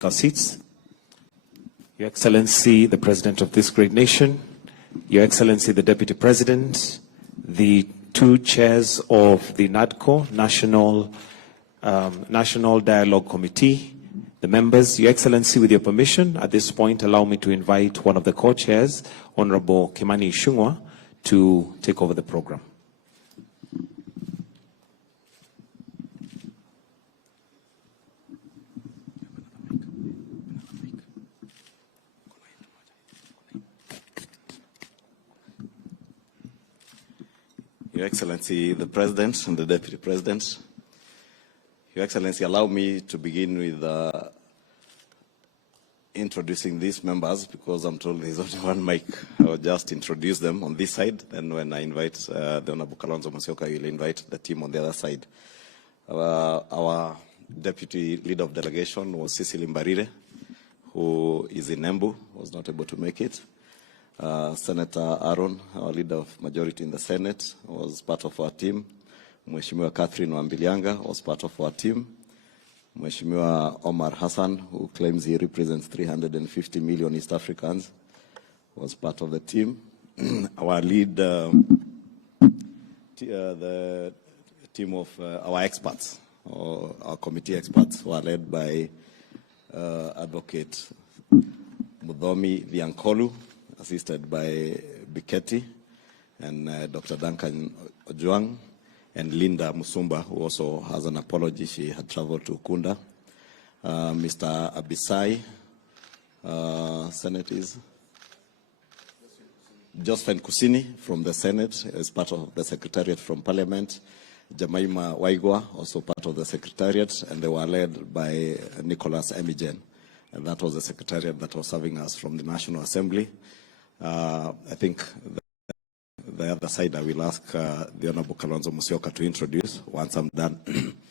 Our seats. Your Excellency, the President of this great nation, Your Excellency, the Deputy President, the two chairs of the NADCO, National Dialogue Committee, the members, Your Excellency, with your permission, at this point, allow me to invite one of the co-chairs, Honorable Kimani Ichung'wah, to take over the program. Your Excellency, the President and the Deputy President, Your Excellency, allow me to begin with introducing these members because I'm told there's only one mic. I'll just introduce them on this side, and when I invite the Honorable Kalonzo Musyoka, you'll invite the team on the other side. Our Deputy Leader of Delegation was Cecily Mbarire, who is in Embu, was not able to make it. Senator Aaron, our Leader of Majority in the Senate, was part of our team. Mheshimiwa Catherine Wambilianga was part of our team. Mheshimiwa Omar Hassan, who claims he represents 350 million East Africans, was part of the team. Our lead, the team of our experts, or our committee experts, were led by Advocate Mudhomi Viankolu, assisted by Biketi and Dr. Duncan Ojuang, and Linda Musumba, who also has an apology. She had traveled to Ukunda. Mr. Abisai, Senate is Josephine Kusini from the Senate, as part of the Secretariat from Parliament. Jemaima Waigwa, also part of the Secretariat, and they were led by Nicholas Emigen. And that was the Secretariat that was serving us from the National Assembly. I think the other side I will ask the Honorable Kalonzo Musyoka to introduce once I'm done.